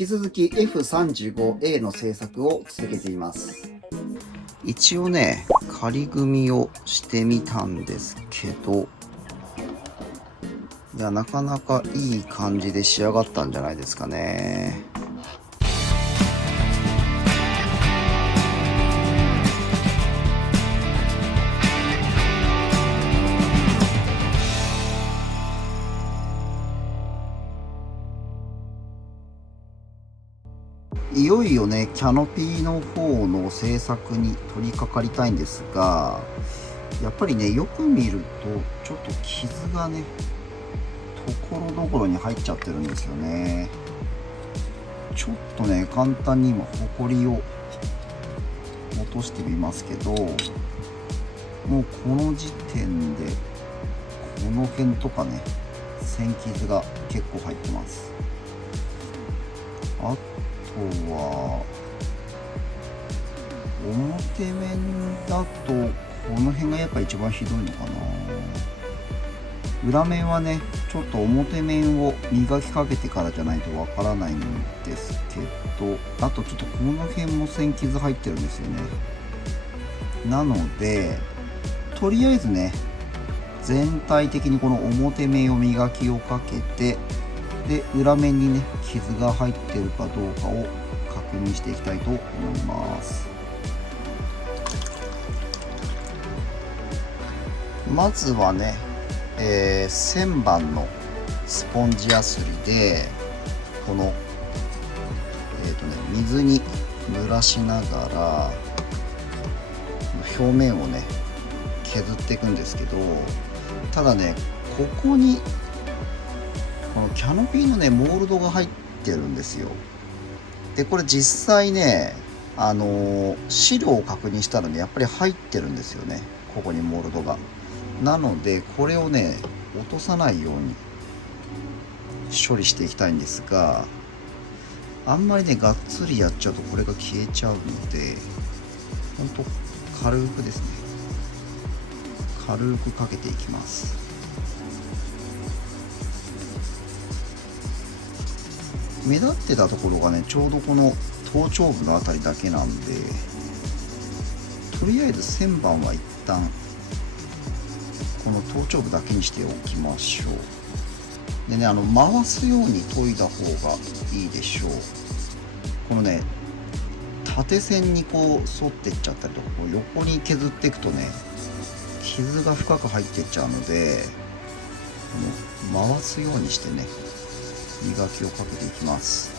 き続き F35A の製作を続けています。一応ね、仮組みをしてみたんですけど、いや、なかなかいい感じで仕上がったんじゃないですかね。いよいよね、キャノピーの方の制作に取り掛かりたいんですが、やっぱりね、よく見るとちょっと傷がね、ところどころに入っちゃってるんですよね。ちょっとね、簡単に今ホコリを落としてみますけど、もうこの時点でこの辺とかね、線傷が結構入ってます。あとは表面だとこの辺がやっぱ一番ひどいのかな。裏面はね、ちょっと表面を磨きかけてからじゃないとわからないんですけど、あとちょっとこの辺も線傷入ってるんですよね。なのでとりあえずね、全体的にこの表面を磨きをかけて、で裏面にね、傷が入ってるかどうかを確認していきたいと思います。まずはね、1000番のスポンジヤスリでこの、水に濡らしながら表面をね削っていくんですけど、ただね、ここにこのキャノピーのねモールドが入ってるんですよ。でこれ実際ね、資料を確認したらね、やっぱり入ってるんですよね、ここにモールドが。なのでこれをね落とさないように処理していきたいんですが、あんまりねがっつりやっちゃうとこれが消えちゃうので、ほんと軽くですね、軽くかけていきます。目立ってたところがね、ちょうどこの頭頂部のあたりだけなんで、とりあえず1000番は一旦この頭頂部だけにしておきましょう。でね、回すように研いだ方がいいでしょう。このね、縦線にこう沿ってっちゃったりとか、こう横に削っていくとね、傷が深く入ってっちゃうので、この回すようにしてね、磨きをかけていきます。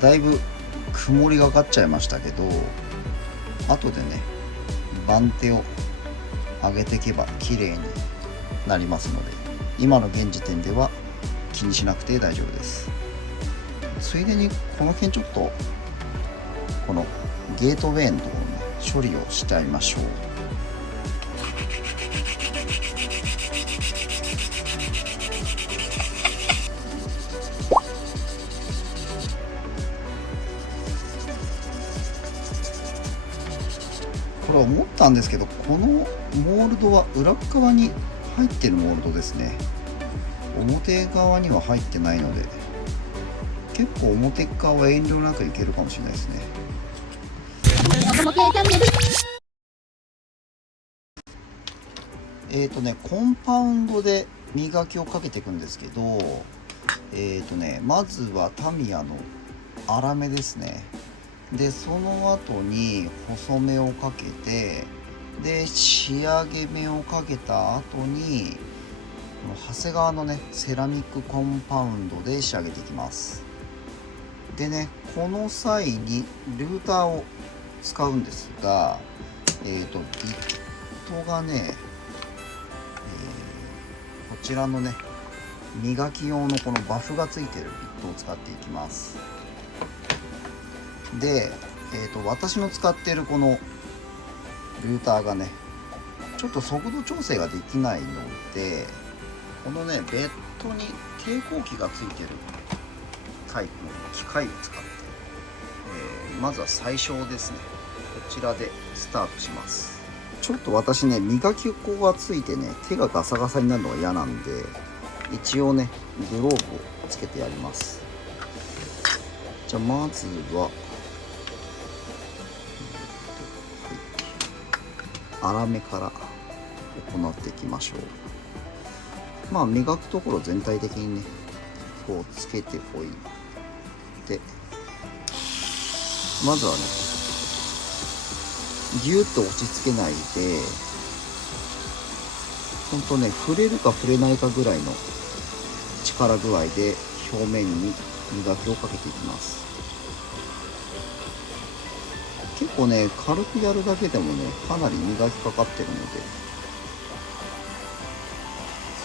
だいぶ曇りがかっちゃいましたけど、後でね番手を上げていけば綺麗になりますので、今の現時点では気にしなくて大丈夫です。ついでにこの辺ちょっとこのゲートウェイのところね、処理をしちゃいましょう。これ思ったんですけど、このモールドは裏側に入ってるモールドですね。表側には入ってないので、結構表側は遠慮なくいけるかもしれないですね。コンパウンドで磨きをかけていくんですけど、まずはタミヤの粗めですね。でその後に細めをかけて、で仕上げ目をかけた後にこの長谷川のねセラミックコンパウンドで仕上げていきます。でね、この際にルーターを使うんですが、ビットがね、こちらのね磨き用のこのバフがついてるビットを使っていきます。で、私の使っているこのルーターがね、ちょっと速度調整ができないので、このねベッドに抵抗器がついてるタイプの機械を使って、まずは最小ですね、こちらでスタートします。ちちょっと私ね、磨き粉がついてね、手がガサガサになるのが嫌なんで、一応ねグローブをつけてやります。じゃあまずは、粗めから行っていきましょう。まあ磨くところ全体的にねこうつけておいて、まずはねギュッと押し付けないで、ほんとね触れるか触れないかぐらいの力具合で表面に磨きをかけていきます。結構ね軽くやるだけでもねかなり磨きかかってるので、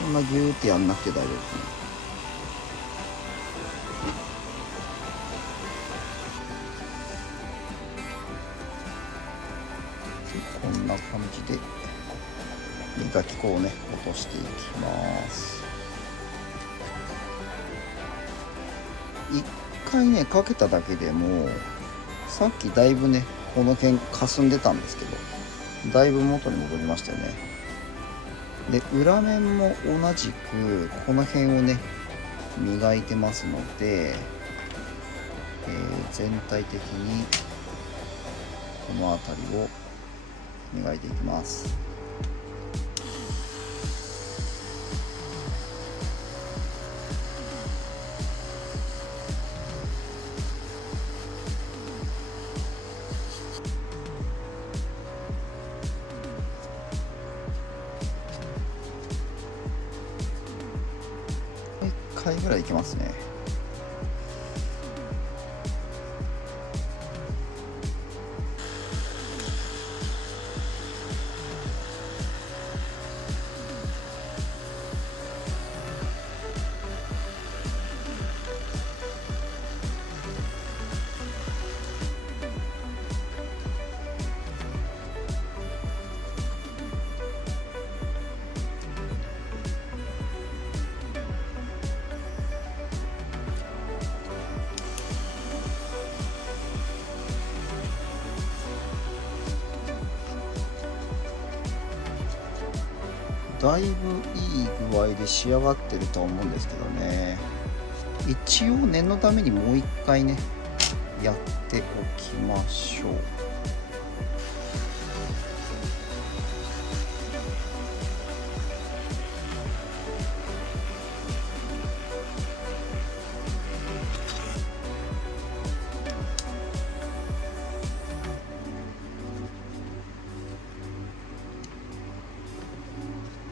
そんなギューってやんなくて大丈夫ですね。こんな感じで磨き粉をね落としていきます。一回ねかけただけでもさっきだいぶねこの辺かすんでたんですけど、だいぶ元に戻りましたよね。で裏面も同じくこの辺をね磨いてますので、全体的にこの辺りを磨いていきます。1回ぐらいいきますね。だいぶいい具合で仕上がってるとは思うんですけどね、一応念のためにもう一回ねやっておきましょう。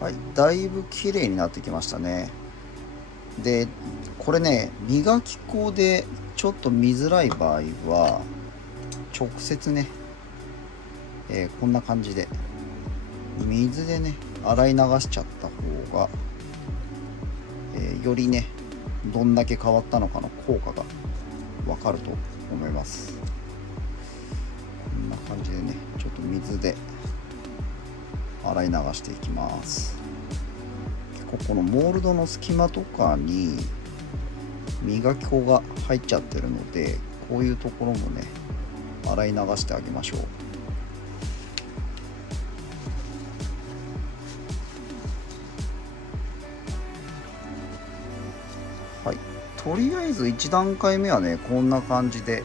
はい、だいぶ綺麗になってきましたね。でこれね磨き粉でちょっと見づらい場合は直接ね、こんな感じで水でね洗い流しちゃった方が、よりねどんだけ変わったのかの効果がわかると思います。こんな感じでねちょっと水で洗い流していきます。結構このモールドの隙間とかに磨き粉が入っちゃってるので、こういうところもね洗い流してあげましょう。はい、とりあえず1段階目はねこんな感じで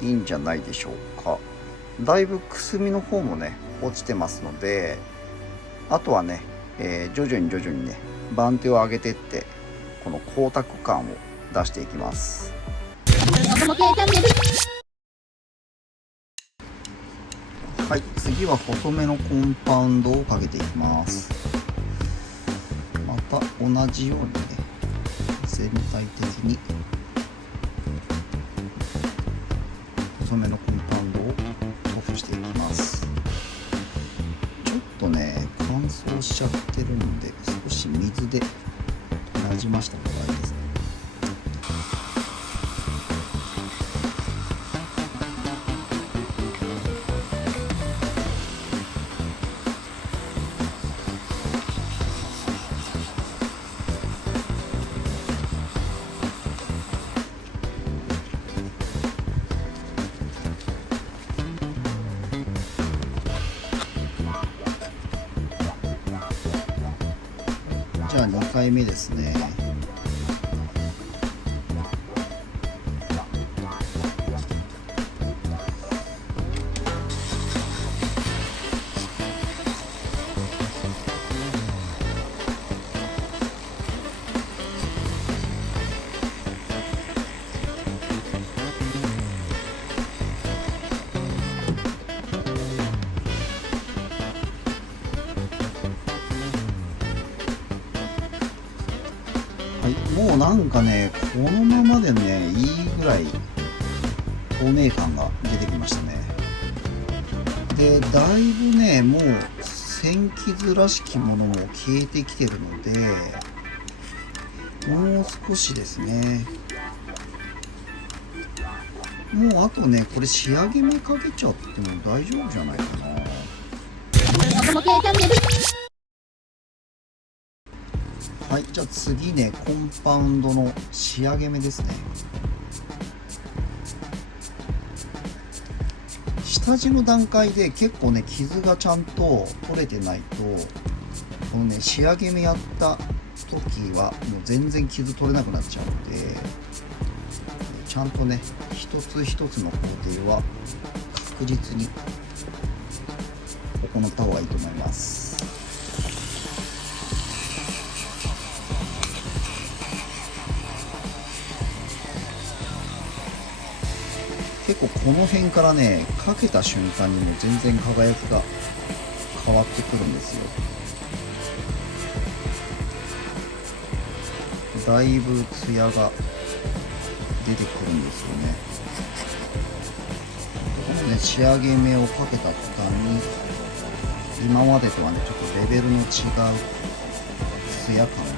いいんじゃないでしょうか。だいぶくすみの方もね落ちてますので、あとはね、徐々にね番手を上げてって、この光沢感を出していきます。はい、次は細めのコンパウンドをかけていきます。また同じようにね全体的に細めのコンパウンドを塗布していきます。ちょっとね乾燥しちゃってるんで少し水でなじました方がいいですね。じゃあ2回目ですね。はい、もうなんかね、このままでね、いいぐらい透明感が出てきましたね。で、だいぶね、もう線傷らしきものも消えてきてるので、もう少しですね。もうあとね、これ仕上げ目かけちゃっても大丈夫じゃないかな。はい、じゃあ次ね、コンパウンドの仕上げ目ですね。下地の段階で結構ね、傷がちゃんと取れてないと、このね、仕上げ目やった時はもう全然傷取れなくなっちゃうので、ちゃんとね、一つ一つの工程は確実に行った方がいいと思います。結構この辺からね、かけた瞬間にもう全然輝きが変わってくるんですよ。だいぶツヤが出てくるんですよね。このね、仕上げ目をかけた途端に今までとはね、ちょっとレベルの違うツヤ感が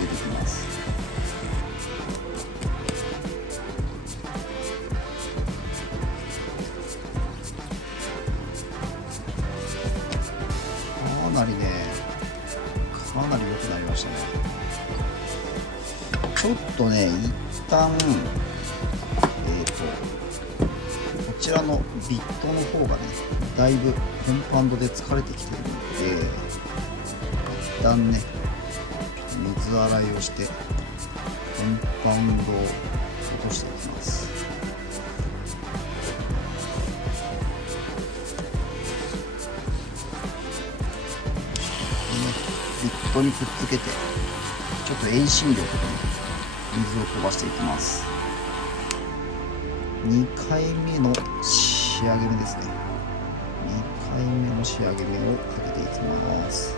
出てきます。かなり良くなりましたね。ちょっとね、一旦こちらのビットの方がね、だいぶコンパウンドで疲れてきているので、一旦ね、水洗いをしてコンパウンドを落としていきます。ビットにくっつけて、ちょっと遠心力で、ね、水を飛ばしていきます。2回目の仕上げ目ですね。2回目の仕上げ目をかけていきます。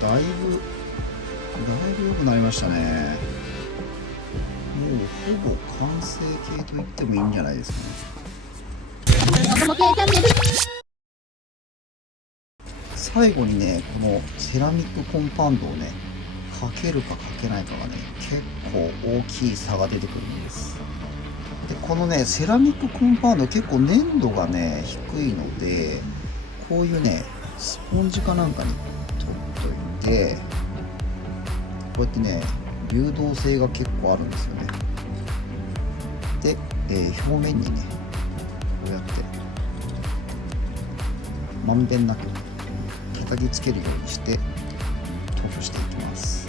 だいぶ良くなりましたね。もうほぼ完成形と言ってもいいんじゃないですかね。最後にね、このセラミックコンパウンドをね、かけるかかけないかがね、結構大きい差が出てくるんです。で、このね、セラミックコンパウンド結構粘度がね、低いので、こういうね、スポンジかなんかに取っといて、こうやってね、流動性が結構あるんですよね。で、表面にね、こうやってまんべんなく叩きつけるようにして塗布していきます。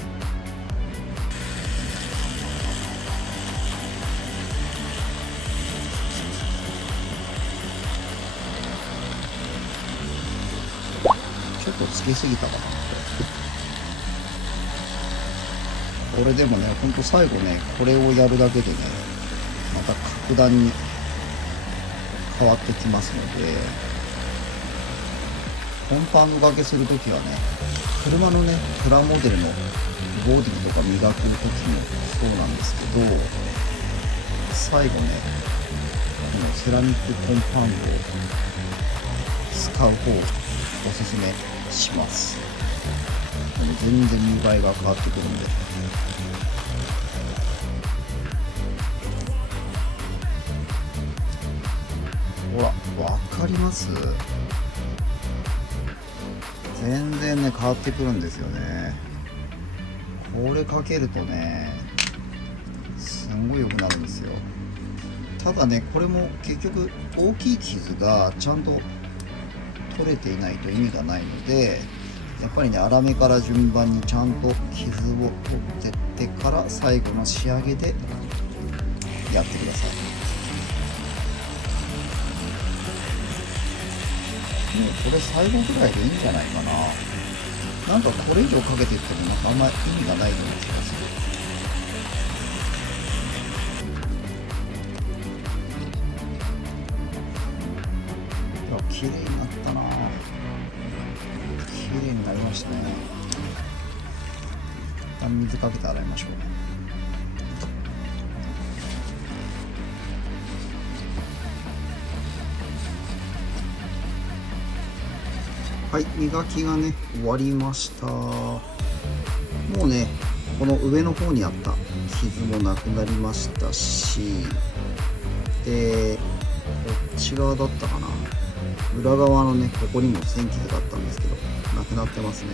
ちょっとつけすぎたかな。これでもね、ほんと最後ね、これをやるだけでね、また格段に変わってきますので、コンパウンド掛けするときはね、車のね、プラモデルのボディとか磨くときもそうなんですけど、最後ね、このセラミックコンパウンドを使う方をおすすめします。全然見栄えが変わってくるんで。ほら、わかります？全然ね変わってくるんですよね。これかけるとねすんごい良くなるんですよ。ただねこれも結局大きい傷がちゃんと取れていないと意味がないので、やっぱりね粗めから順番にちゃんと傷を取ってってから最後の仕上げでやってください。もうこれ最後ぐらいでいいんじゃないかな。なんかこれ以上かけていってもなんかあんま意味がないような気がする。綺麗になったな。綺麗になりましたね。一旦水かけて洗いましょう。はい、磨きがね終わりました。もうねこの上の方にあった傷もなくなりましたし、でこっち側だったかな、裏側のねここにも線傷があったんですけどなくなってますね。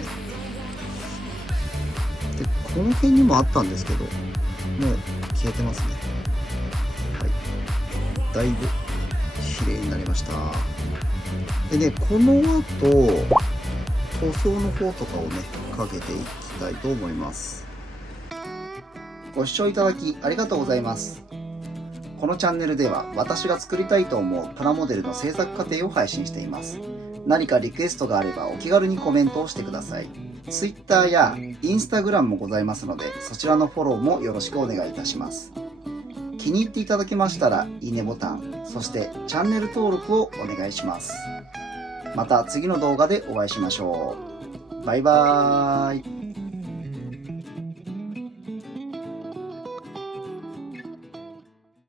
でこの辺にもあったんですけどもう消えてますね。はい、だいぶ綺麗になりました。でねこの後塗装の方とかをねかけていきたいと思います。ご視聴いただきありがとうございます。このチャンネルでは私が作りたいと思うプラモデルの制作過程を配信しています。何かリクエストがあればお気軽にコメントをしてください。Twitter や Instagram もございますので、そちらのフォローもよろしくお願いいたします。気に入っていただけましたらいいねボタン、そしてチャンネル登録をお願いします。また次の動画でお会いしましょう。バイバーイ。